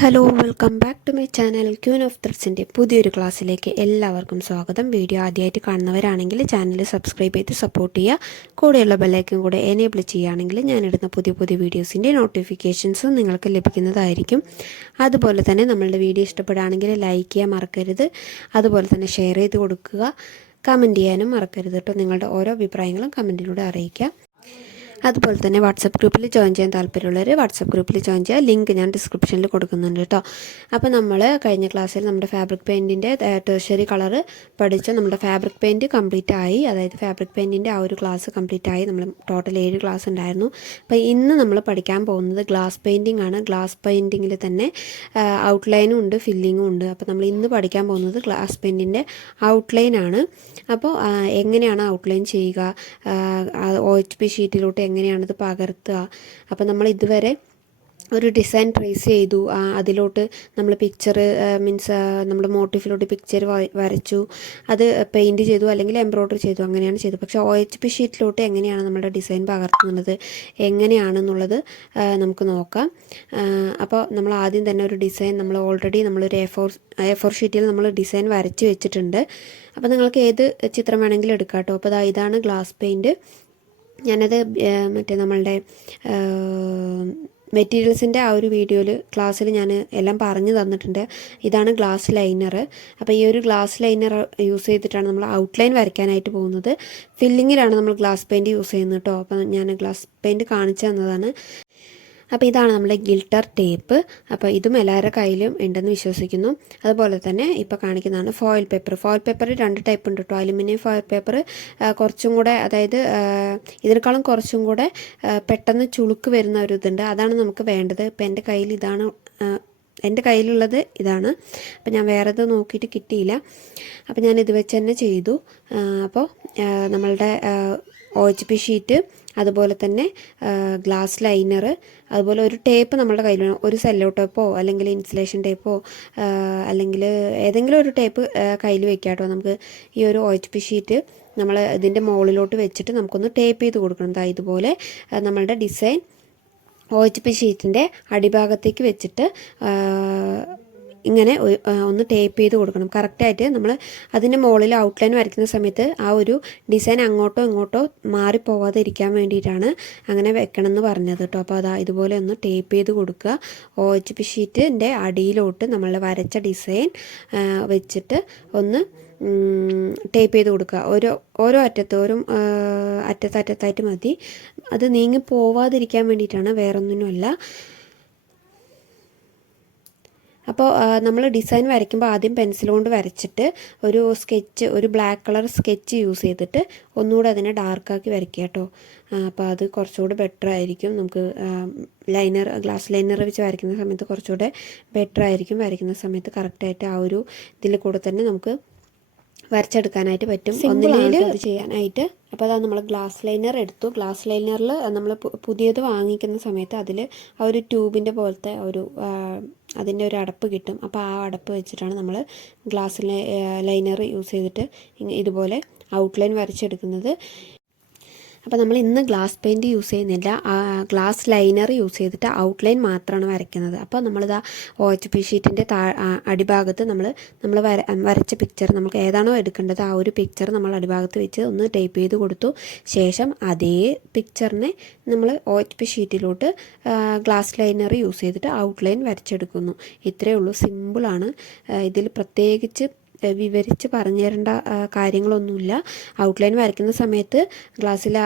Hello welcome back to my channel queen of ത്രെഡ്സിൻ്റെ പുതിയൊരു ക്ലാസ്സിലേക്ക് എല്ലാവർക്കും സ്വാഗതം. വീഡിയോ ആദ്യമായിട്ട് കാണുന്നവരാണെങ്കിൽ ചാനൽ സബ്സ്ക്രൈബ് ചെയ്ത് സപ്പോർട്ട് ചെയ്യുക. കൂടെയുള്ള ബെല്ലൈക്കൻ കൂടെ എനേബിൾ ചെയ്യുകയാണെങ്കിൽ ഞാനിടുന്ന പുതിയ പുതിയ വീഡിയോസിൻ്റെ നോട്ടിഫിക്കേഷൻസും നിങ്ങൾക്ക് ലഭിക്കുന്നതായിരിക്കും. അതുപോലെ തന്നെ നമ്മളുടെ വീഡിയോ ഇഷ്ടപ്പെടുകയാണെങ്കിൽ ലൈക്ക് ചെയ്യാൻ മറക്കരുത്. അതുപോലെ തന്നെ ഷെയർ ചെയ്ത് കൊടുക്കുക, കമൻറ്റ് ചെയ്യാനും മറക്കരുത് കേട്ടോ. നിങ്ങളുടെ ഓരോ അഭിപ്രായങ്ങളും കമൻറ്റിലൂടെ അറിയിക്കുക. അതുപോലെ തന്നെ വാട്സപ്പ് ഗ്രൂപ്പിൽ ജോയിൻ ചെയ്യാൻ താല്പര്യമുള്ളവർ വാട്സപ്പ് ഗ്രൂപ്പിൽ ജോയിൻ ചെയ്യുക. ലിങ്ക് ഞാൻ ഡിസ്ക്രിപ്ഷനിൽ കൊടുക്കുന്നുണ്ട് കേട്ടോ. അപ്പോൾ നമ്മൾ കഴിഞ്ഞ ക്ലാസ്സിൽ നമ്മുടെ ഫാബ്രിക് പെയിൻറ്റിൻ്റെ ടെർഷറി കളറ് പഠിച്ച നമ്മുടെ ഫാബ്രിക് പെയിൻറ്റ് കംപ്ലീറ്റ് ആയി. അതായത് ഫാബ്രിക് പെയിൻറ്റിൻ്റെ ആ ഒരു ക്ലാസ് കംപ്ലീറ്റ് ആയി. നമ്മൾ ടോട്ടൽ 7 ക്ലാസ് ഉണ്ടായിരുന്നു. അപ്പോൾ ഇന്ന് നമ്മൾ പഠിക്കാൻ പോകുന്നത് ഗ്ലാസ് പെയിൻറ്റിംഗ് ആണ്. ഗ്ലാസ് പെയിൻറ്റിങ്ങിൽ തന്നെ ഔട്ട്ലൈനും ഉണ്ട്, ഫില്ലിങ്ങും ഉണ്ട്. അപ്പോൾ നമ്മൾ ഇന്ന് പഠിക്കാൻ പോകുന്നത് ഗ്ലാസ് പെയിൻറ്റിൻ്റെ ഔട്ട്ലൈൻ ആണ്. അപ്പോൾ എങ്ങനെയാണ് ഔട്ട്ലൈൻ ചെയ്യുക, OHP ഷീറ്റിലോട്ട് എങ്ങനെയാണിത് പകർത്തുക. അപ്പോൾ നമ്മൾ ഇതുവരെ ഒരു ഡിസൈൻ ട്രേസ് ചെയ്തു, അതിലോട്ട് നമ്മൾ പിക്ചർ മീൻസ് നമ്മുടെ മോട്ടീഫിലോട്ട് പിക്ചർ വരച്ചു, അത് പെയിൻറ്റ് ചെയ്തു അല്ലെങ്കിൽ എംബ്രോയ്ഡറി ചെയ്തു, അങ്ങനെയാണ് ചെയ്തത്. പക്ഷേ OHP ഷീറ്റിലോട്ട് എങ്ങനെയാണ് നമ്മുടെ ഡിസൈൻ പകർത്തുന്നത് എങ്ങനെയാണെന്നുള്ളത് നമുക്ക് നോക്കാം. അപ്പോൾ നമ്മൾ ആദ്യം തന്നെ ഒരു ഡിസൈൻ ഓൾറെഡി നമ്മളൊരു A4 ഷീറ്റിൽ നമ്മൾ ഡിസൈൻ വരച്ച് വെച്ചിട്ടുണ്ട്. അപ്പോൾ നിങ്ങൾക്ക് ഏത് ചിത്രം വേണമെങ്കിലും എടുക്കാം കേട്ടോ. അപ്പോൾ ഇതാണ് ഗ്ലാസ് പെയിൻറ്റ്. ഞാനത് മറ്റേ നമ്മളുടെ മെറ്റീരിയൽസിൻ്റെ ആ ഒരു വീഡിയോയിൽ ക്ലാസ്സിൽ ഞാൻ എല്ലാം പറഞ്ഞു തന്നിട്ടുണ്ട്. ഇതാണ് ഗ്ലാസ് ലൈനർ. അപ്പോൾ ഈ ഒരു ഗ്ലാസ് ലൈനർ യൂസ് ചെയ്തിട്ടാണ് നമ്മൾ ഔട്ട്ലൈൻ വരയ്ക്കാനായിട്ട് പോകുന്നത്. ഫില്ലിങ്ങിലാണ് നമ്മൾ ഗ്ലാസ് പെയിൻറ്റ് യൂസ് ചെയ്യുന്നത് കേട്ടോ. അപ്പോൾ ഞാൻ ഗ്ലാസ് പെയിൻറ്റ് കാണിച്ചു തന്നതാണ്. അപ്പോൾ ഇതാണ് നമ്മുടെ ഗിൽട്ടർ ടേപ്പ്. അപ്പോൾ ഇതും എല്ലാവരുടെ കയ്യിലും ഉണ്ടെന്ന് വിശ്വസിക്കുന്നു. അതുപോലെ തന്നെ ഇപ്പോൾ കാണിക്കുന്നതാണ് foil paper. Foil paper 2 type ഉണ്ട് കേട്ടോ. അലുമിനിയം ഫോയിൽ പേപ്പർ കുറച്ചും കൂടെ, അതായത് ഇതിനേക്കാളും കുറച്ചും കൂടെ പെട്ടെന്ന് ചുളുക്ക് വരുന്ന ഒരു ഇതുണ്ട്. അതാണ് നമുക്ക് വേണ്ടത്. ഇപ്പോൾ എൻ്റെ കയ്യിലുള്ളത് ഇതാണ്. അപ്പോൾ ഞാൻ വേറെത് നോക്കിയിട്ട് കിട്ടിയില്ല. അപ്പോൾ ഞാൻ ഇത് വെച്ച് തന്നെ ചെയ്തു. അപ്പോൾ നമ്മളുടെ OHP ഷീറ്റ്, അതുപോലെ തന്നെ ഗ്ലാസ് ലൈനർ, അതുപോലെ ഒരു ടേപ്പ് നമ്മളുടെ കയ്യിൽ വേണം. ഒരു സെല്ലോ ടേപ്പോ അല്ലെങ്കിൽ ഇൻസുലേഷൻ ടേപ്പോ അല്ലെങ്കിൽ ഏതെങ്കിലും ഒരു ടേപ്പ് കയ്യിൽ വെക്കാം കേട്ടോ. നമുക്ക് ഈ ഒരു OHP ഷീറ്റ് നമ്മൾ ഇതിൻ്റെ മുകളിലോട്ട് വെച്ചിട്ട് നമുക്കൊന്ന് ടേപ്പ് ചെയ്ത് കൊടുക്കണം. ഇതുപോലെ നമ്മളുടെ ഡിസൈൻ OHP ഷീറ്റിൻ്റെ അടിഭാഗത്തേക്ക് വെച്ചിട്ട് ഇങ്ങനെ ഒന്ന് ടേപ്പ് ചെയ്ത് കൊടുക്കണം. കറക്റ്റായിട്ട് നമ്മൾ അതിൻ്റെ മുകളിൽ ഔട്ട്ലൈൻ വരയ്ക്കുന്ന സമയത്ത് ആ ഒരു ഡിസൈൻ അങ്ങോട്ടോ ഇങ്ങോട്ടോ മാറിപ്പോവാതെ ഇരിക്കാൻ വേണ്ടിയിട്ടാണ് അങ്ങനെ വെക്കണം എന്ന് പറഞ്ഞത് കേട്ടോ. അപ്പോൾ ഇതുപോലെ ഒന്ന് ടേപ്പ് ചെയ്ത് കൊടുക്കുക. OHP ഷീറ്റിൻ്റെ അടിയിലോട്ട് നമ്മൾ വരച്ച ഡിസൈൻ വെച്ചിട്ട് ഒന്ന് ടേപ്പ് ചെയ്ത് കൊടുക്കുക. ഓരോ അറ്റത്തായിട്ട് മതി. അത് നീങ്ങി പോവാതിരിക്കാൻ വേണ്ടിയിട്ടാണ്, വേറൊന്നിനുമല്ല. അപ്പോൾ നമ്മൾ ഡിസൈൻ വരയ്ക്കുമ്പോൾ ആദ്യം പെൻസിൽ കൊണ്ട് വരച്ചിട്ട് ഒരു ബ്ലാക്ക് കളർ സ്കെച്ച് യൂസ് ചെയ്തിട്ട് ഒന്നുകൂടെ അതിനെ ഡാർക്കാക്കി വരയ്ക്കുക കേട്ടോ. അപ്പോൾ അത് കുറച്ചുകൂടെ ബെറ്റർ ആയിരിക്കും. നമുക്ക് ഗ്ലാസ് ലൈനർ വെച്ച് വരയ്ക്കുന്ന സമയത്ത് കുറച്ചുകൂടെ ബെറ്റർ ആയിരിക്കും. വരയ്ക്കുന്ന സമയത്ത് കറക്റ്റായിട്ട് ആ ഒരു ഇതിൽ കൂടെ തന്നെ നമുക്ക് വരച്ചെടുക്കാനായിട്ട് പറ്റും. ഒന്നിലേക്ക് അത് ചെയ്യാനായിട്ട്. അപ്പോൾ അതാണ് നമ്മൾ ഗ്ലാസ് ലൈനർ എടുത്തു. ഗ്ലാസ് ലൈനറിൽ നമ്മൾ പുതിയത് വാങ്ങിക്കുന്ന സമയത്ത് അതിൽ ആ ഒരു ട്യൂബിൻ്റെ പോലത്തെ അതിൻ്റെ ഒരു അടപ്പ് കിട്ടും. അപ്പോൾ ആ അടപ്പ് വെച്ചിട്ടാണ് നമ്മൾ ഗ്ലാസ് ലൈനർ യൂസ് ചെയ്തിട്ട് ഇതുപോലെ ഔട്ട്ലൈൻ വരച്ചെടുക്കുന്നത്. അപ്പോൾ നമ്മൾ ഇന്ന് ഗ്ലാസ് പെയിൻറ്റ് യൂസ് ചെയ്യുന്നില്ല, ഗ്ലാസ് ലൈനർ യൂസ് ചെയ്തിട്ട് ഔട്ട്ലൈൻ മാത്രമാണ് വരയ്ക്കുന്നത്. അപ്പോൾ നമ്മളിതാ OHP ഷീറ്റിൻ്റെ അടിഭാഗത്ത് നമ്മൾ വരച്ച പിക്ചർ, നമുക്ക് ഏതാണോ എടുക്കേണ്ടത് ആ ഒരു പിക്ചർ നമ്മൾ അടിഭാഗത്ത് വെച്ച് ഒന്ന് ടൈപ്പ് ചെയ്ത് കൊടുത്തു. ശേഷം അതേ പിക്ചറിനെ നമ്മൾ OHP ഷീറ്റിലോട്ട് ഗ്ലാസ് ലൈനർ യൂസ് ചെയ്തിട്ട് ഔട്ട്ലൈൻ വരച്ചെടുക്കുന്നു. ഇത്രയേ ഉള്ളൂ, സിമ്പിളാണ്. ഇതിൽ പ്രത്യേകിച്ച് വിവരിച്ച് പറഞ്ഞു തരേണ്ട കാര്യങ്ങളൊന്നുമില്ല. ഔട്ട്ലൈൻ വരയ്ക്കുന്ന സമയത്ത് ഗ്ലാസ്സിൽ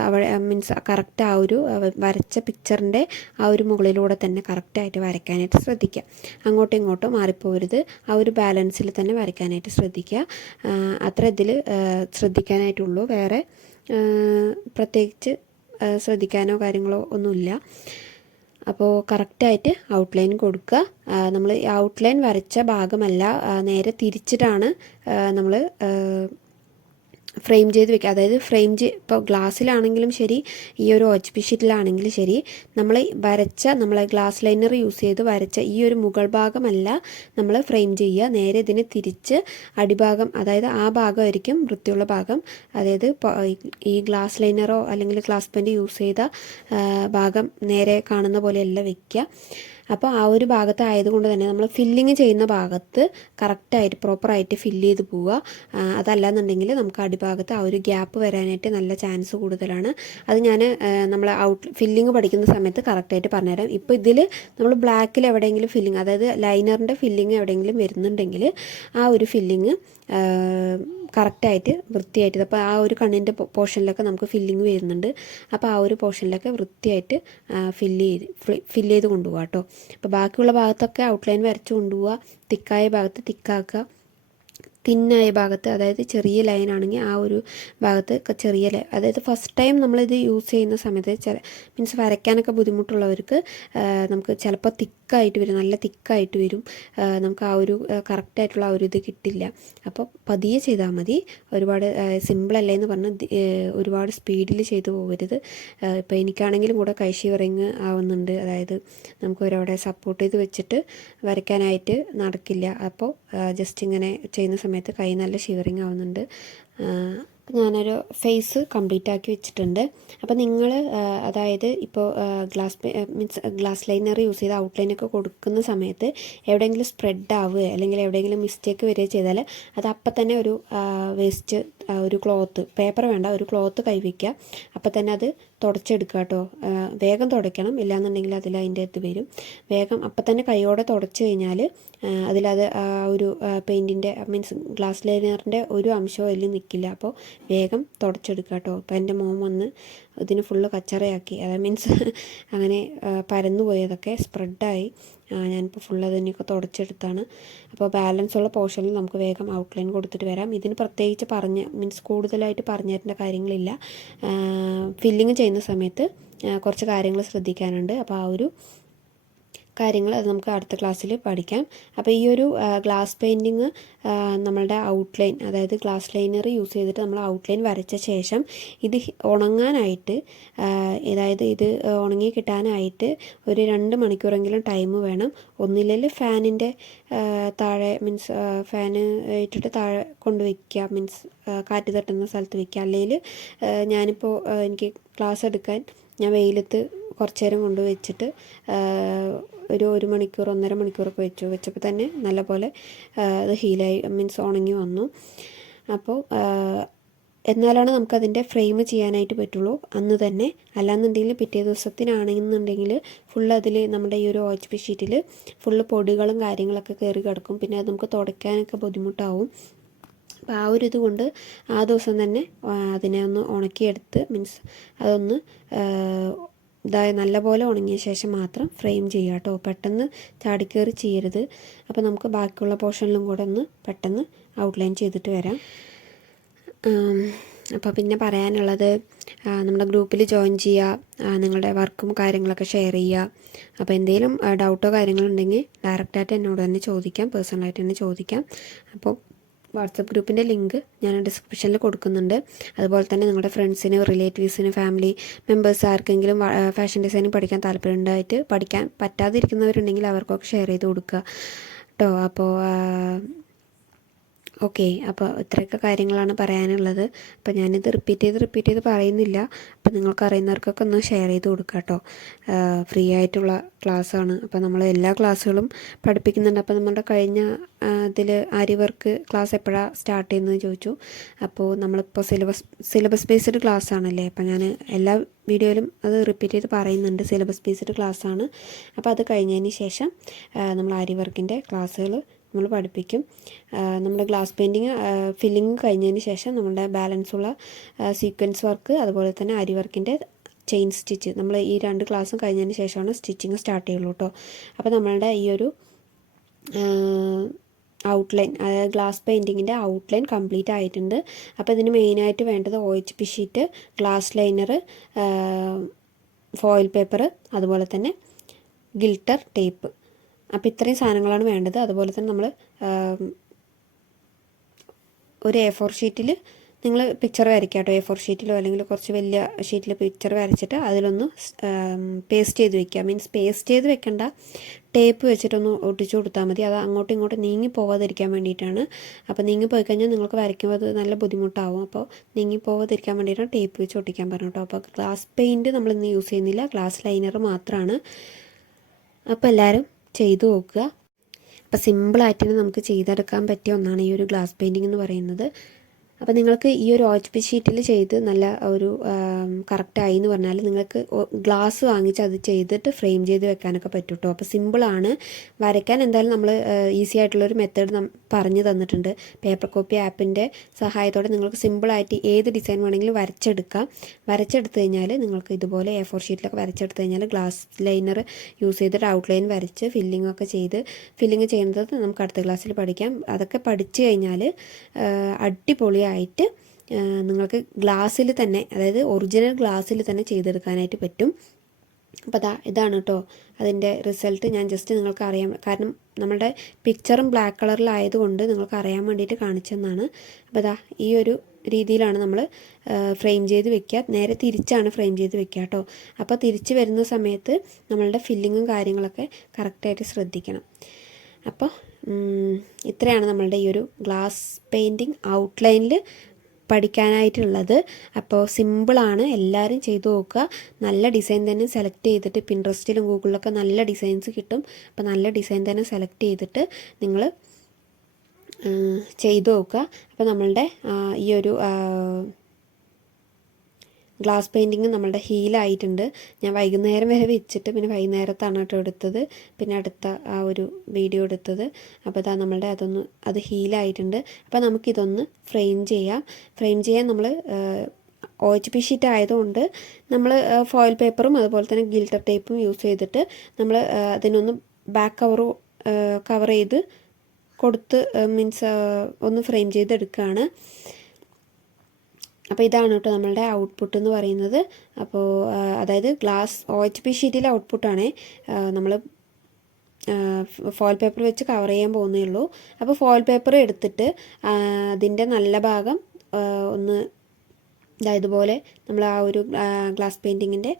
മീൻസ് കറക്റ്റ് ആ ഒരു വരച്ച പിക്ചറിൻ്റെ ആ ഒരു മുകളിലൂടെ തന്നെ കറക്റ്റായിട്ട് വരയ്ക്കാനായിട്ട് ശ്രദ്ധിക്കുക. അങ്ങോട്ടും ഇങ്ങോട്ടും മാറിപ്പോകരുത്. ആ ഒരു ബാലൻസിൽ തന്നെ വരയ്ക്കാനായിട്ട് ശ്രദ്ധിക്കുക. അത്ര ഇതിൽ ശ്രദ്ധിക്കാനായിട്ടുള്ളൂ. വേറെ പ്രത്യേകിച്ച് ശ്രദ്ധിക്കാനോ കാര്യങ്ങളോ ഒന്നുമില്ല. അപ്പോൾ കറക്റ്റായിട്ട് ഔട്ട്ലൈൻ കൊടുക്കുക. നമ്മൾ ഔട്ട്ലൈൻ വരച്ച ഭാഗമല്ല, നേരെ തിരിച്ചിട്ടാണ് നമ്മൾ ഫ്രെയിം ചെയ്ത് വെക്കുക. അതായത് ഇപ്പോൾ ഗ്ലാസ്സിലാണെങ്കിലും ശരി, ഈ ഒരു OHP ഷീറ്റിലാണെങ്കിലും ശരി, നമ്മളെ ഗ്ലാസ് ലൈനർ യൂസ് ചെയ്ത് വരച്ച ഈ ഒരു മുകൾ ഭാഗമല്ല നമ്മൾ ഫ്രെയിം ചെയ്യുക. നേരെ ഇതിനെ തിരിച്ച് അടിഭാഗം, അതായത് ആ ഭാഗമായിരിക്കും വൃത്തിയുള്ള ഭാഗം. അതായത് ഈ ഗ്ലാസ് ലൈനറോ അല്ലെങ്കിൽ ഗ്ലാസ് പെയിൻറ്റ് യൂസ് ചെയ്ത ഭാഗം നേരെ കാണുന്ന പോലെയല്ല വയ്ക്കുക. അപ്പോൾ ആ ഒരു ഭാഗത്ത് ആയതുകൊണ്ട് തന്നെ നമ്മൾ ഫില്ലിങ് ചെയ്യുന്ന ഭാഗത്ത് കറക്റ്റായിട്ട് പ്രോപ്പറായിട്ട് ഫില്ല് ചെയ്ത് പോവുക. അതല്ലാന്നുണ്ടെങ്കിൽ നമുക്ക് അടിഭാഗത്ത് ആ ഒരു ഗ്യാപ്പ് വരാനായിട്ട് നല്ല ചാൻസ് കൂടുതലാണ്. അത് ഞാൻ നമ്മൾ ഫില്ലിങ് പഠിക്കുന്ന സമയത്ത് കറക്റ്റായിട്ട് പറഞ്ഞുതരാം. ഇപ്പോൾ ഇതിൽ നമ്മൾ ബ്ലാക്കിൽ എവിടെയെങ്കിലും ഫില്ലിങ്, അതായത് ലൈനറിൻ്റെ ഫില്ലിങ് എവിടെയെങ്കിലും വരുന്നുണ്ടെങ്കിൽ ആ ഒരു ഫില്ലിങ് കറക്റ്റായിട്ട് വൃത്തിയായിട്ട്, അപ്പോൾ ആ ഒരു കണ്ണിൻ്റെ പോർഷനിലൊക്കെ നമുക്ക് ഫില്ലിങ് വരുന്നുണ്ട്. അപ്പോൾ ആ ഒരു പോർഷനിലൊക്കെ വൃത്തിയായിട്ട് ഫില്ല് ചെയ്ത് കൊണ്ടുപോകാം കേട്ടോ. അപ്പോൾ ബാക്കിയുള്ള ഭാഗത്തൊക്കെ ഔട്ട്ലൈൻ വരച്ച് കൊണ്ടുപോവുക. തിക്കായ ഭാഗത്ത് തിക്കാക്കുക, തിന്നായ ഭാഗത്ത്, അതായത് ചെറിയ ലൈൻ ആണെങ്കിൽ ആ ഒരു ഭാഗത്ത് ചെറിയ ലൈൻ, അതായത് ഫസ്റ്റ് ടൈം നമ്മളിത് യൂസ് ചെയ്യുന്ന സമയത്ത് മീൻസ് വരയ്ക്കാനൊക്കെ ബുദ്ധിമുട്ടുള്ളവർക്ക് നമുക്ക് ചിലപ്പോൾ തിക്കായിട്ട് വരും, നല്ല തിക്കായിട്ട് വരും. നമുക്ക് ആ ഒരു കറക്റ്റായിട്ടുള്ള ആ ഒരു ഇത് കിട്ടില്ല. അപ്പോൾ പതിയെ ചെയ്താൽ മതി. ഒരുപാട് സിമ്പിളല്ലേ എന്ന് പറഞ്ഞ് ഒരുപാട് സ്പീഡിൽ ചെയ്തു പോകരുത്. ഇപ്പോൾ എനിക്കാണെങ്കിലും കൂടെ കൈ ഷിവറിങ് ആവുന്നുണ്ട്, അതായത് നമുക്ക് ഒരവിടെ സപ്പോർട്ട് ചെയ്ത് വെച്ചിട്ട് വരയ്ക്കാനായിട്ട് നടക്കില്ല. അപ്പോൾ ജസ്റ്റ് ഇങ്ങനെ ചെയ്യുന്ന സമയത്ത് കൈ നല്ല ഷിവറിങ് ആവുന്നുണ്ട്. ഞാനൊരു ഫേസ് കംപ്ലീറ്റ് ആക്കി വെച്ചിട്ടുണ്ട്. അപ്പോൾ നിങ്ങൾ അതായത് ഇപ്പോൾ ഗ്ലാസ് ലൈനർ യൂസ് ചെയ്ത് ഔട്ട്ലൈനൊക്കെ കൊടുക്കുന്ന സമയത്ത് എവിടെയെങ്കിലും സ്പ്രെഡ് ആവുക അല്ലെങ്കിൽ എവിടെയെങ്കിലും മിസ്റ്റേക്ക് വരിക ചെയ്താൽ അത് അപ്പം തന്നെ ഒരു വേസ്റ്റ് ഒരു ക്ലോത്ത്, പേപ്പർ വേണ്ട, ഒരു ക്ലോത്ത് കൈവയ്ക്കുക. അപ്പം തന്നെ അത് തുടച്ചെടുക്കുക കേട്ടോ. വേഗം തുടയ്ക്കണം, ഇല്ലാന്നുണ്ടെങ്കിൽ അതിൻ്റെ ഇത് വരും. വേഗം അപ്പം തന്നെ കൈയോടെ തുടച്ച് കഴിഞ്ഞാൽ അതിലത് ഒരു പെയിൻറ്റിൻ്റെ മീൻസ് ഗ്ലാസ് ലൈനറിൻ്റെ ഒരു അംശവും അതിൽ നിൽക്കില്ല. അപ്പോൾ വേഗം തുടച്ചെടുക്കുക കേട്ടോ. അപ്പോൾ എൻ്റെ മോൻ വന്ന് ഇതിന് ഫുള്ള് കച്ചറയാക്കി, അത് മീൻസ് അങ്ങനെ പരന്നു പോയതൊക്കെ സ്പ്രെഡായി. ഞാനിപ്പോൾ ഫുള്ള് അതിനെയൊക്കെ തുടച്ചെടുത്താണ്. അപ്പോൾ ബാലൻസ് ഉള്ള പോർഷനിൽ നമുക്ക് വേഗം ഔട്ട്ലൈൻ കൊടുത്തിട്ട് വരാം. ഇതിന് പ്രത്യേകിച്ച് മീൻസ് കൂടുതലായിട്ട് പറഞ്ഞു തരേണ്ട കാര്യങ്ങളില്ല. ഫില്ലിങ് ചെയ്യുന്ന സമയത്ത് കുറച്ച് കാര്യങ്ങൾ ശ്രദ്ധിക്കാനുണ്ട്. അപ്പോൾ ആ ഒരു കാര്യങ്ങൾ അത് നമുക്ക് അടുത്ത ക്ലാസ്സിൽ പഠിക്കാം. അപ്പോൾ ഈ ഒരു ഗ്ലാസ് പെയിൻറ്റിങ് നമ്മളുടെ ഔട്ട്ലൈൻ, അതായത് ഗ്ലാസ് ലൈനർ യൂസ് ചെയ്തിട്ട് നമ്മൾ ഔട്ട്ലൈൻ വരച്ച ശേഷം ഇത് ഉണങ്ങാനായിട്ട്, അതായത് ഇത് ഉണങ്ങി കിട്ടാനായിട്ട് ഒരു 2 മണിക്കൂറെങ്കിലും ടൈം വേണം. ഒന്നില്ലെങ്കിൽ ഫാനിൻ്റെ താഴെ, മീൻസ് ഫാന് ഇട്ടിട്ട് താഴെ കൊണ്ടുവയ്ക്കുക, മീൻസ് കാറ്റ് തട്ടുന്ന സ്ഥലത്ത് വയ്ക്കുക. അല്ലെങ്കിൽ ഞാനിപ്പോൾ എനിക്ക് ക്ലാസ് എടുക്കാൻ ഞാൻ വെയിലത്ത് കുറച്ച് നേരം കൊണ്ട് വെച്ചിട്ട് ഒരു 1 മണിക്കൂർ 1.5 മണിക്കൂറൊക്കെ വെച്ചപ്പോൾ തന്നെ നല്ലപോലെ അത് ഹീലായി, മീൻസ് ഉണങ്ങി വന്നു. അപ്പോൾ എന്നാലാണ് നമുക്കതിൻ്റെ ഫ്രെയിം ചെയ്യാനായിട്ട് പറ്റുള്ളൂ അന്ന് തന്നെ. അല്ലാന്നുണ്ടെങ്കിൽ പിറ്റേ ദിവസത്തിനാണെന്നുണ്ടെങ്കിൽ ഫുള്ള് അതിൽ നമ്മുടെ ഈ ഒരു OHP ഷീറ്റിൽ ഫുള്ള് പൊടികളും കാര്യങ്ങളൊക്കെ കയറി കിടക്കും. പിന്നെ അത് നമുക്ക് തുടയ്ക്കാനൊക്കെ ബുദ്ധിമുട്ടാവും. അപ്പോൾ ആ ഒരു ഇതുകൊണ്ട് ആ ദിവസം തന്നെ അതിനെ ഒന്ന് ഉണക്കിയെടുത്ത്, മീൻസ് അതൊന്ന് നല്ലപോലെ ഉണങ്ങിയ ശേഷം മാത്രം ഫ്രെയിം ചെയ്യുക കേട്ടോ. പെട്ടെന്ന് ചാടിക്കയറി ചെയ്യരുത്. അപ്പോൾ നമുക്ക് ബാക്കിയുള്ള പോർഷനിലും കൂടെ ഒന്ന് പെട്ടെന്ന് ഔട്ട്ലൈൻ ചെയ്തിട്ട് വരാം. അപ്പോൾ പിന്നെ പറയാനുള്ളത്, നമ്മുടെ ഗ്രൂപ്പിൽ ജോയിൻ ചെയ്യുക, നിങ്ങളുടെ വർക്കും കാര്യങ്ങളൊക്കെ ഷെയർ ചെയ്യുക. അപ്പോൾ എന്തെങ്കിലും ഡൗട്ടോ കാര്യങ്ങളുണ്ടെങ്കിൽ ഡയറക്റ്റായിട്ട് എന്നോട് തന്നെ ചോദിക്കാം, പേഴ്സണലായിട്ട് തന്നെ ചോദിക്കാം. അപ്പോൾ വാട്സപ്പ് ഗ്രൂപ്പിൻ്റെ ലിങ്ക് ഞാൻ ഡിസ്ക്രിപ്ഷനിൽ കൊടുക്കുന്നുണ്ട്. അതുപോലെ തന്നെ നിങ്ങളുടെ ഫ്രണ്ട്സിന്, റിലേറ്റീവ്സിന്, ഫാമിലി മെമ്പേഴ്സ് ആർക്കെങ്കിലും ഫാഷൻ ഡിസൈനിങ് പഠിക്കാൻ താല്പര്യമുണ്ടായിട്ട് പഠിക്കാൻ പറ്റാതിരിക്കുന്നവരുണ്ടെങ്കിൽ അവർക്കൊക്കെ ഷെയർ ചെയ്ത് കൊടുക്കുക കേട്ടോ. അപ്പോൾ ഓക്കെ, അപ്പോൾ ഇത്രയൊക്കെ കാര്യങ്ങളാണ് പറയാനുള്ളത്. അപ്പോൾ ഞാനിത് റിപ്പീറ്റ് ചെയ്ത് പറയുന്നില്ല. അപ്പോൾ നിങ്ങൾക്ക് അറിയുന്നവർക്കൊക്കെ ഒന്ന് ഷെയർ ചെയ്ത് കൊടുക്കുക കേട്ടോ. ഫ്രീ ആയിട്ടുള്ള ക്ലാസ്സാണ്. അപ്പോൾ നമ്മൾ എല്ലാ ക്ലാസ്സുകളും പഠിപ്പിക്കുന്നുണ്ട്. അപ്പോൾ നമ്മുടെ കഴിഞ്ഞ ഇതിൽ ആരി വർക്ക് ക്ലാസ് എപ്പോഴാണ് സ്റ്റാർട്ട് ചെയ്യുന്നത് ചോദിച്ചു. അപ്പോൾ നമ്മളിപ്പോൾ സിലബസ് ബേസ്ഡ് ക്ലാസ് ആണല്ലേ. അപ്പോൾ ഞാൻ എല്ലാ വീഡിയോയിലും അത് റിപ്പീറ്റ് ചെയ്ത് പറയുന്നുണ്ട്, സിലബസ് ബേസ്ഡ് ക്ലാസ്സാണ്. അപ്പോൾ അത് കഴിഞ്ഞതിന് ശേഷം നമ്മൾ ആരി വർക്കിൻ്റെ ക്ലാസ്സുകൾ നമ്മൾ പഠിപ്പിക്കും. നമ്മുടെ ഗ്ലാസ് പെയിൻറ്റിങ് ഫില്ലിങ് കഴിഞ്ഞതിന് ശേഷം നമ്മുടെ ബാലൻസുള്ള സീക്വൻസ് വർക്ക്, അതുപോലെ തന്നെ ആരി വർക്കിൻ്റെ ചെയിൻ സ്റ്റിച്ച്, നമ്മൾ ഈ 2 ക്ലാസ്സും കഴിഞ്ഞതിന് ശേഷമാണ് സ്റ്റിച്ചിങ് സ്റ്റാർട്ട് ചെയ്യുള്ളൂ കേട്ടോ. അപ്പോൾ നമ്മളുടെ ഈ ഒരു ഔട്ട്ലൈൻ, അതായത് ഗ്ലാസ് പെയിൻറ്റിങ്ങിൻ്റെ ഔട്ട്ലൈൻ കംപ്ലീറ്റ് ആയിട്ടുണ്ട്. അപ്പോൾ ഇതിന് മെയിനായിട്ട് വേണ്ടത് OHP sheet, glass liner, foil paper, അതുപോലെ തന്നെ ഗിൽട്ടർ ടേപ്പ്. അപ്പോൾ ഇത്രയും സാധനങ്ങളാണ് വേണ്ടത്. അതുപോലെ തന്നെ നമ്മൾ ഒരു A4 ഷീറ്റിൽ നിങ്ങൾ പിക്ചർ വരയ്ക്കുക കേട്ടോ. A4 ഷീറ്റിലോ അല്ലെങ്കിൽ കുറച്ച് വലിയ ഷീറ്റിൽ പിക്ചർ വരച്ചിട്ട് അതിലൊന്ന് പേസ്റ്റ് ചെയ്ത് വെക്കുക. മീൻസ് പേസ്റ്റ് ചെയ്ത് വെക്കണ്ട, ടേപ്പ് വെച്ചിട്ടൊന്ന് ഒട്ടിച്ചു കൊടുത്താൽ മതി. അത് അങ്ങോട്ടും ഇങ്ങോട്ടും നീങ്ങി പോവാതിരിക്കാൻ വേണ്ടിയിട്ടാണ്. അപ്പോൾ നീങ്ങി പോയി കഴിഞ്ഞാൽ നിങ്ങൾക്ക് വരയ്ക്കുമ്പോൾ അത് നല്ല ബുദ്ധിമുട്ടാവും. അപ്പോൾ നീങ്ങി പോവാതിരിക്കാൻ വേണ്ടിയിട്ടാണ് ടേപ്പ് വെച്ച് ഒട്ടിക്കാൻ പറഞ്ഞു കേട്ടോ. അപ്പോൾ ഗ്ലാസ് പെയിൻറ്റ് നമ്മളിന്ന് യൂസ് ചെയ്യുന്നില്ല, ഗ്ലാസ് ലൈനർ മാത്രമാണ്. അപ്പോൾ എല്ലാവരും ചെയ്തു നോക്കുക. അപ്പോൾ സിമ്പിളായിട്ട് തന്നെ നമുക്ക് ചെയ്തെടുക്കാൻ പറ്റിയ ഒന്നാണ് ഈ ഒരു ഗ്ലാസ് പെയിൻറ്റിംഗ് എന്ന് പറയുന്നത്. അപ്പോൾ നിങ്ങൾക്ക് ഈ ഒരു OHP ഷീറ്റിൽ ചെയ്ത് നല്ല ഒരു കറക്റ്റായി എന്ന് പറഞ്ഞാൽ നിങ്ങൾക്ക് ഗ്ലാസ് വാങ്ങിച്ച് അത് ചെയ്തിട്ട് ഫ്രെയിം ചെയ്ത് വെക്കാനൊക്കെ പറ്റും കേട്ടോ. അപ്പോൾ സിമ്പിളാണ്. വരയ്ക്കാൻ എന്തായാലും നമ്മൾ ഈസി ആയിട്ടുള്ളൊരു മെത്തേഡ് പറഞ്ഞു തന്നിട്ടുണ്ട്. പേപ്പർ കോപ്പി ആപ്പിൻ്റെ സഹായത്തോടെ നിങ്ങൾക്ക് സിമ്പിളായിട്ട് ഏത് ഡിസൈൻ വേണമെങ്കിലും വരച്ചെടുക്കാം. വരച്ചെടുത്ത് കഴിഞ്ഞാൽ നിങ്ങൾക്ക് ഇതുപോലെ A4 ഷീറ്റിലൊക്കെ വരച്ചെടുത്ത് കഴിഞ്ഞാൽ ഗ്ലാസ് ലൈനർ യൂസ് ചെയ്തിട്ട് ഔട്ട്ലൈൻ വരച്ച് ഫില്ലിംഗ് ഒക്കെ ചെയ്ത് ഫില്ലിംഗ് ചെയ്യുന്നത് നമുക്ക് അടുത്ത ക്ലാസ്സിൽ പഠിക്കാം. അതൊക്കെ പഠിച്ചു കഴിഞ്ഞാൽ അടിപൊളിയായിട്ട് നിങ്ങൾക്ക് ഗ്ലാസ്സിൽ തന്നെ, അതായത് ഒറിജിനൽ ഗ്ലാസ്സിൽ തന്നെ ചെയ്തെടുക്കാനായിട്ട് പറ്റും. അപ്പോൾ ഇതാണ് കേട്ടോ അതിൻ്റെ റിസൾട്ട്. ഞാൻ ജസ്റ്റ് നിങ്ങൾക്ക് അറിയാൻ, കാരണം നമ്മുടെ പിക്ചറും ബ്ലാക്ക് കളറിലായതുകൊണ്ട് നിങ്ങൾക്ക് അറിയാൻ വേണ്ടിയിട്ട് കാണിച്ചെന്നാണ്. അപ്പോൾ ഈ ഒരു രീതിയിലാണ് നമ്മൾ ഫ്രെയിം ചെയ്ത് വെക്കുക. നേരെ തിരിച്ചാണ് ഫ്രെയിം ചെയ്ത് വെക്കുക കേട്ടോ. അപ്പോൾ തിരിച്ച് വരുന്ന സമയത്ത് നമ്മളുടെ ഫില്ലിങ്ങും കാര്യങ്ങളൊക്കെ കറക്റ്റായിട്ട് ശ്രദ്ധിക്കണം. അപ്പോൾ ഇത്രയാണ് നമ്മളുടെ ഈ ഒരു ഗ്ലാസ് പെയിൻറ്റിങ് ഔട്ട്ലൈനിൽ പഠിക്കാനായിട്ടുള്ളത്. അപ്പോൾ സിമ്പിളാണ്, എല്ലാവരും ചെയ്തു നോക്കുക. നല്ല ഡിസൈൻ തന്നെ സെലക്ട് ചെയ്തിട്ട് പിൻട്രസ്റ്റിലും ഗൂഗിളിലൊക്കെ നല്ല ഡിസൈൻസ് കിട്ടും. അപ്പോൾ നല്ല ഡിസൈൻ തന്നെ സെലക്ട് ചെയ്തിട്ട് നിങ്ങൾ ചെയ്തു നോക്കുക. അപ്പോൾ നമ്മളുടെ ഈ ഒരു ഗ്ലാസ് പെയിൻറ്റിങ് നമ്മളുടെ ഹീലായിട്ടുണ്ട്. ഞാൻ വൈകുന്നേരം വരെ വെച്ചിട്ട് പിന്നെ വൈകുന്നേരത്താണ് കേട്ടോ എടുത്തത്, പിന്നെ അടുത്ത ആ ഒരു വീഡിയോ എടുത്തത്. അപ്പോൾ നമ്മളുടെ അത് ഹീലായിട്ടുണ്ട്. അപ്പോൾ നമുക്കിതൊന്ന് ഫ്രെയിം ചെയ്യാം. ഫ്രെയിം ചെയ്യാൻ നമ്മൾ OHP ഷീറ്റ് ആയതുകൊണ്ട് നമ്മൾ ഫോയിൽ പേപ്പറും അതുപോലെ തന്നെ ഗിൽട്ടർ ടേപ്പും യൂസ് ചെയ്തിട്ട് നമ്മൾ അതിനൊന്ന് ബാക്ക് കവർ ചെയ്ത് കൊടുത്ത് മീൻസ് ഒന്ന് ഫ്രെയിം ചെയ്തെടുക്കുകയാണ്. അപ്പോൾ ഇതാണ് കേട്ടോ നമ്മളുടെ ഔട്ട്പുട്ട് എന്ന് പറയുന്നത്. അപ്പോൾ അതായത് OHP ഷീറ്റിലെ ഔട്ട്പുട്ടാണ്. നമ്മൾ ഫോയിൽ പേപ്പർ വെച്ച് കവർ ചെയ്യാൻ പോകുന്നേ ഉള്ളൂ. അപ്പോൾ ഫോയിൽ പേപ്പർ എടുത്തിട്ട് അതിൻ്റെ നല്ല ഭാഗം ഒന്ന് ഇതുപോലെ നമ്മൾ ആ ഒരു ഗ്ലാസ് പെയിൻറ്റിങ്ങിൻ്റെ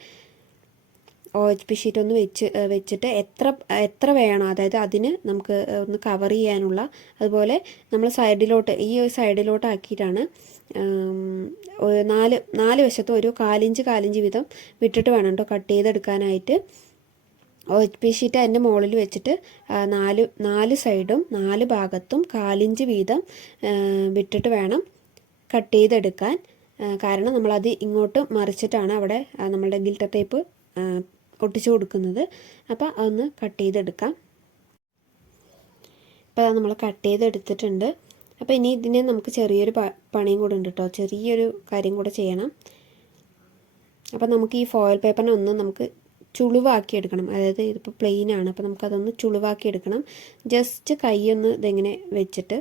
OHP ഷീറ്റ് ഒന്ന് വെച്ചിട്ട് എത്ര വേണോ, അതായത് അതിന് നമുക്ക് ഒന്ന് കവർ ചെയ്യാനുള്ള, അതുപോലെ നമ്മൾ ഈ സൈഡിലോട്ട് ആക്കിയിട്ടാണ് നാല് വശത്തും ഒരു 4 ഇഞ്ച് വീതം വിട്ടിട്ട് വേണം കേട്ടോ കട്ട് ചെയ്തെടുക്കാനായിട്ട്. OHP ഷീറ്റ് അതിൻ്റെ മുകളിൽ വെച്ചിട്ട് നാല് സൈഡും 4 ഭാഗത്തും 4 ഇഞ്ച് വീതം വിട്ടിട്ട് വേണം കട്ട് ചെയ്തെടുക്കാൻ. കാരണം നമ്മളത് ഇങ്ങോട്ട് മറിച്ചിട്ടാണ് അവിടെ നമ്മളുടെ ഗിൽട്ടർ ടേപ്പ് ഒട്ടിച്ചു കൊടുക്കുന്നത്. അപ്പോൾ അതൊന്ന് കട്ട് ചെയ്തെടുക്കാം. അപ്പോൾ നമ്മൾ കട്ട് ചെയ്തെടുത്തിട്ടുണ്ട്. അപ്പോൾ ഇനി ഇതിനെ നമുക്ക് ചെറിയൊരു പണിയും കൂടെ ഉണ്ട് കേട്ടോ, ചെറിയൊരു കാര്യം കൂടെ ചെയ്യണം. അപ്പോൾ നമുക്ക് ഈ ഫോയിൽ പേപ്പറിനെ ഒന്ന് നമുക്ക് ചുളിവാക്കി എടുക്കണം. അതായത് ഇതിപ്പോൾ പ്ലെയിൻ ആണ്, അപ്പോൾ നമുക്കതൊന്ന് ചുളിവാക്കി എടുക്കണം. ജസ്റ്റ് കൈയൊന്ന് ഇതിങ്ങനെ വെച്ചിട്ട്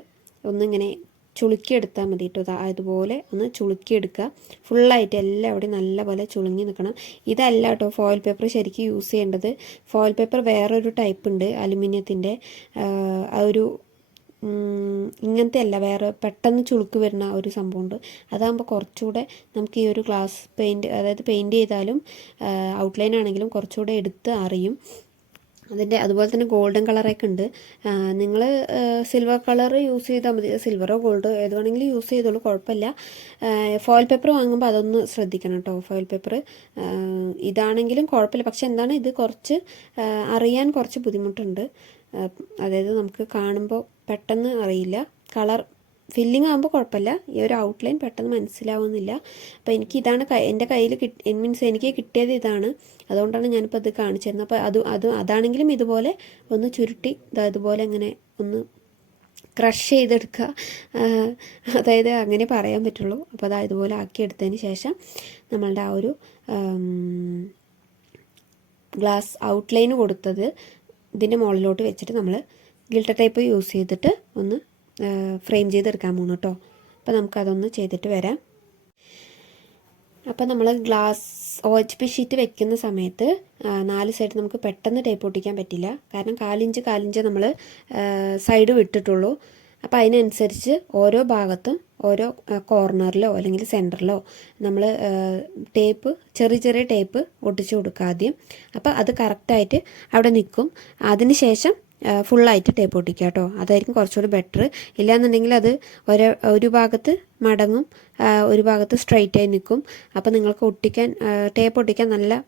ഒന്നിങ്ങനെ ചുളുക്കിയെടുത്താൽ മതി കേട്ടോ. അതുപോലെ ഒന്ന് ചുളുക്കിയെടുക്കുക. ഫുള്ളായിട്ട് എല്ലാവിടെയും നല്ലപോലെ ചുളുങ്ങി നിൽക്കണം. ഇതല്ല കേട്ടോ ഫോയിൽ പേപ്പർ ശരിക്കും യൂസ് ചെയ്യേണ്ടത്. ഫോയിൽ പേപ്പർ വേറൊരു ടൈപ്പ് ഉണ്ട്, അലുമിനിയത്തിൻ്റെ. ആ ഒരു ഇങ്ങനത്തെ അല്ല, വേറെ പെട്ടെന്ന് ചുളുക്ക് വരുന്ന ഒരു സംഭവമുണ്ട്. അതാകുമ്പോൾ കുറച്ചുകൂടെ നമുക്ക് ഈ ഒരു ഗ്ലാസ് പെയിൻറ്റ്, അതായത് പെയിൻറ്റ് ചെയ്താലും ഔട്ട്ലൈൻ ആണെങ്കിലും കുറച്ചുകൂടെ എടുത്ത് അറിയും. അതുപോലെ തന്നെ ഗോൾഡൻ കളറൊക്കെ ഉണ്ട്. നിങ്ങൾ സിൽവർ കളർ യൂസ് ചെയ്താൽ മതി, സിൽവറോ ഗോൾഡോ ഏത് വേണമെങ്കിലും യൂസ് ചെയ്തോളൂ, കുഴപ്പമില്ല. ഫോയിൽ പേപ്പർ വാങ്ങുമ്പോൾ അതൊന്ന് ശ്രദ്ധിക്കണം കേട്ടോ. ഫോയിൽ പേപ്പർ ഇതാണെങ്കിലും കുഴപ്പമില്ല, പക്ഷെ എന്താണ് ഇത് കുറച്ച് അറിയാൻ കുറച്ച് ബുദ്ധിമുട്ടുണ്ട്. അതായത് നമുക്ക് കാണുമ്പോൾ പെട്ടെന്ന് അറിയില്ല. കളർ ഫില്ലിംഗ് ആകുമ്പോൾ കുഴപ്പമില്ല, ഈ ഒരു ഔട്ട്ലൈൻ പെട്ടെന്ന് മനസ്സിലാവുന്നില്ല. അപ്പോൾ ഇതാണ് എൻ്റെ കയ്യിൽ മീൻസ് എനിക്ക് കിട്ടിയത് ഇതാണ്, അതുകൊണ്ടാണ് ഞാനിപ്പോൾ അത് കാണിച്ചു തരുന്നത്. അപ്പോൾ അതാണെങ്കിലും ഇതുപോലെ ഒന്ന് ചുരുട്ടി ഇതുപോലെ അങ്ങനെ ഒന്ന് ക്രഷ് ചെയ്തെടുക്കുക, അതായത് അങ്ങനെ പറയാൻ പറ്റുള്ളൂ. അപ്പോൾ ഇതുപോലെ ആക്കിയെടുത്തതിന് ശേഷം നമ്മളുടെ ആ ഒരു ഗ്ലാസ് ഔട്ട്ലൈൻ കൊടുത്തത് ഇതിൻ്റെ മുകളിലോട്ട് വെച്ചിട്ട് നമ്മൾ ഗിൽട്ടർ ടേപ്പ് യൂസ് ചെയ്തിട്ട് ഒന്ന് ഫ്രെയിം ചെയ്തെടുക്കാൻ പോകുന്നു കേട്ടോ. അപ്പോൾ നമുക്കതൊന്ന് ചെയ്തിട്ട് വരാം. അപ്പോൾ നമ്മൾ OHP ഷീറ്റ് വെക്കുന്ന സമയത്ത് 4 സൈഡ് നമുക്ക് പെട്ടെന്ന് ടേപ്പ് ഒട്ടിക്കാൻ പറ്റില്ല. കാരണം 4 ഇഞ്ച് നമ്മൾ സൈഡ് വിട്ടിട്ടുള്ളൂ. അപ്പോൾ അതിനനുസരിച്ച് ഓരോ ഭാഗത്തും ഓരോ കോർണറിലോ അല്ലെങ്കിൽ സെൻറ്ററിലോ നമ്മൾ ചെറിയ ടേപ്പ് ഒട്ടിച്ചു കൊടുക്കുക ആദ്യം. അപ്പോൾ അത് കറക്റ്റായിട്ട് അവിടെ നിൽക്കും. അതിന് ശേഷം ഫുള്ളായിട്ട് ടേപ്പ് ഒട്ടിക്കുക കേട്ടോ. അതായിരിക്കും കുറച്ചുകൂടി ബെറ്റർ. ഇല്ലയെന്നുണ്ടെങ്കിൽ അത് ഒരു ഭാഗത്ത് മടങ്ങും, ഒരു ഭാഗത്ത് സ്ട്രൈറ്റ് ആയി നിൽക്കും. അപ്പോൾ നിങ്ങൾക്ക് ടേപ്പ് ഒട്ടിക്കാൻ നല്ല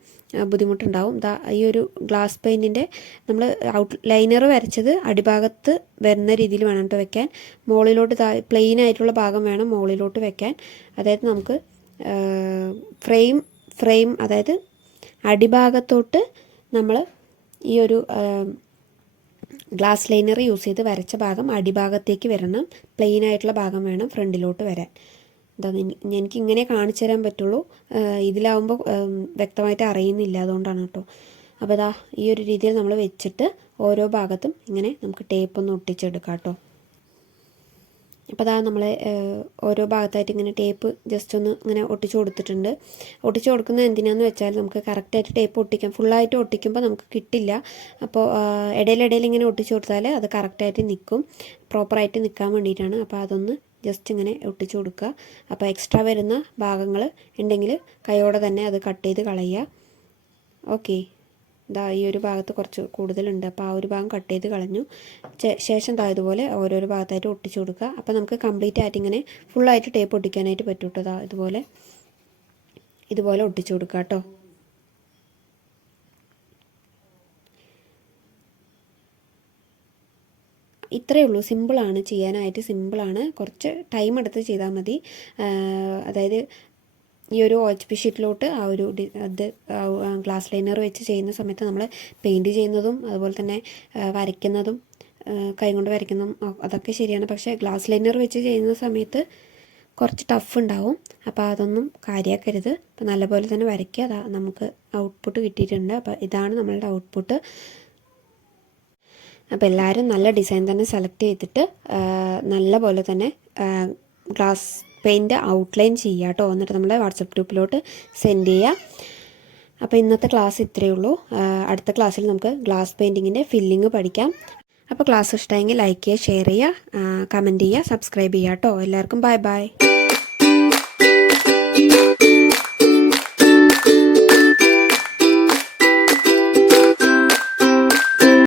ബുദ്ധിമുട്ടുണ്ടാവും. ഈ ഒരു ഗ്ലാസ് പെയിൻറ്റിൻ്റെ നമ്മൾ ലൈനർ വരച്ചത് അടിഭാഗത്ത് വരുന്ന രീതിയിൽ വേണം കേട്ടോ വെക്കാൻ. മുകളിലോട്ട് പ്ലെയിൻ ആയിട്ടുള്ള ഭാഗം വേണം മുകളിലോട്ട് വെക്കാൻ. അതായത് നമുക്ക് ഫ്രെയിം അതായത് അടിഭാഗത്തോട്ട് നമ്മൾ ഈ ഒരു ഗ്ലാസ് ലൈനർ യൂസ് ചെയ്ത് വരച്ച ഭാഗം അടിഭാഗത്തേക്ക് വരണം. പ്ലെയിൻ ആയിട്ടുള്ള ഭാഗം വേണം ഫ്രണ്ടിലോട്ട് വരാൻ. എനിക്ക് ഇങ്ങനെ കാണിച്ചു തരാൻ പറ്റുള്ളൂ, ഇതിലാവുമ്പോൾ വ്യക്തമായിട്ട് അറിയുന്നില്ല, അതുകൊണ്ടാണ് കേട്ടോ. അപ്പോൾ ഈ ഒരു രീതിയിൽ നമ്മൾ വെച്ചിട്ട് ഓരോ ഭാഗത്തും ഇങ്ങനെ നമുക്ക് ടേപ്പ് ഒന്ന് ഒട്ടിച്ചെടുക്കാം കേട്ടോ. അപ്പോൾ നമ്മൾ ഓരോ ഭാഗത്തായിട്ട് ഇങ്ങനെ ടേപ്പ് ജസ്റ്റ് ഒന്ന് ഇങ്ങനെ ഒട്ടിച്ചു കൊടുത്തിട്ടുണ്ട്. ഒട്ടിച്ചു കൊടുക്കുന്നത് എന്തിനാണെന്ന് വെച്ചാൽ നമുക്ക് കറക്റ്റായിട്ട് ടേപ്പ് ഒട്ടിക്കാം. ഫുള്ളായിട്ട് ഒട്ടിക്കുമ്പോൾ നമുക്ക് കിട്ടില്ല. അപ്പോൾ ഇടയിലിടയിൽ ഇങ്ങനെ ഒട്ടിച്ചു കൊടുത്താൽ അത് കറക്റ്റായിട്ട് നിൽക്കും, പ്രോപ്പറായിട്ട് നിൽക്കാൻ വേണ്ടിയിട്ടാണ്. അപ്പോൾ അതൊന്ന് ജസ്റ്റ് ഇങ്ങനെ ഒട്ടിച്ചു കൊടുക്കുക. അപ്പോൾ എക്സ്ട്രാ വരുന്ന ഭാഗങ്ങൾ ഉണ്ടെങ്കിൽ കൈയോടെ തന്നെ അത് കട്ട് ചെയ്ത് കളയുക. ഓക്കെ, ഈ ഒരു ഭാഗത്ത് കുറച്ച് കൂടുതലുണ്ട്, അപ്പോൾ ആ ഒരു ഭാഗം കട്ട് ചെയ്ത് കളഞ്ഞു. ശേഷം ഇതുപോലെ ഓരോരോ ഭാഗത്തായിട്ട് ഒട്ടിച്ചു കൊടുക്കുക. അപ്പോൾ നമുക്ക് കംപ്ലീറ്റ് ആയിട്ട് ഇങ്ങനെ ഫുള്ളായിട്ട് ടേപ്പ് ഒട്ടിക്കാനായിട്ട് പറ്റും കേട്ടോ. ഇതുപോലെ ഒട്ടിച്ചു കൊടുക്കുക കേട്ടോ. ഇത്രയേ ഉള്ളൂ. സിമ്പിളാണ്, ചെയ്യാനായിട്ട് സിമ്പിളാണ്. കുറച്ച് ടൈം എടുത്ത് ചെയ്താൽ മതി. അതായത് ഈ ഒരു OHP ഷീറ്റിലോട്ട് ഗ്ലാസ് ലൈനർ വെച്ച് ചെയ്യുന്ന സമയത്ത് നമ്മൾ പെയിൻറ്റ് ചെയ്യുന്നതും അതുപോലെ തന്നെ വരയ്ക്കുന്നതും കൈകൊണ്ട് വരയ്ക്കുന്നതും അതൊക്കെ ശരിയാണ്. പക്ഷേ ഗ്ലാസ് ലൈനർ വെച്ച് ചെയ്യുന്ന സമയത്ത് കുറച്ച് ടഫ് ഉണ്ടാവും. അപ്പോൾ അതൊന്നും കാര്യമാക്കരുത്. അപ്പോൾ നല്ലപോലെ തന്നെ വരയ്ക്കുക. നമുക്ക് ഔട്ട്പുട്ട് കിട്ടിയിട്ടുണ്ട്. അപ്പോൾ ഇതാണ് നമ്മളുടെ ഔട്ട്പുട്ട്. അപ്പോൾ എല്ലാവരും നല്ല ഡിസൈൻ തന്നെ സെലക്ട് ചെയ്തിട്ട് നല്ല പോലെ തന്നെ ഗ്ലാസ് പെയിൻറ്റ് ഔട്ട്ലൈൻ ചെയ്യുക കേട്ടോ. എന്നിട്ട് നമ്മുടെ വാട്സപ്പ് ഗ്രൂപ്പിലോട്ട് സെൻഡ് ചെയ്യുക. അപ്പോൾ ഇന്നത്തെ ക്ലാസ് ഇത്രയേ ഉള്ളൂ. അടുത്ത ക്ലാസ്സിൽ നമുക്ക് ഗ്ലാസ് പെയിൻറ്റിങ്ങിൻ്റെ ഫില്ലിങ് പഠിക്കാം. അപ്പോൾ ക്ലാസ് ഇഷ്ടമെങ്കിൽ ലൈക്ക് ചെയ്യുക, ഷെയർ ചെയ്യുക, കമൻറ്റ് ചെയ്യുക, സബ്സ്ക്രൈബ് ചെയ്യുക കേട്ടോ. എല്ലാവർക്കും ബൈ ബൈ.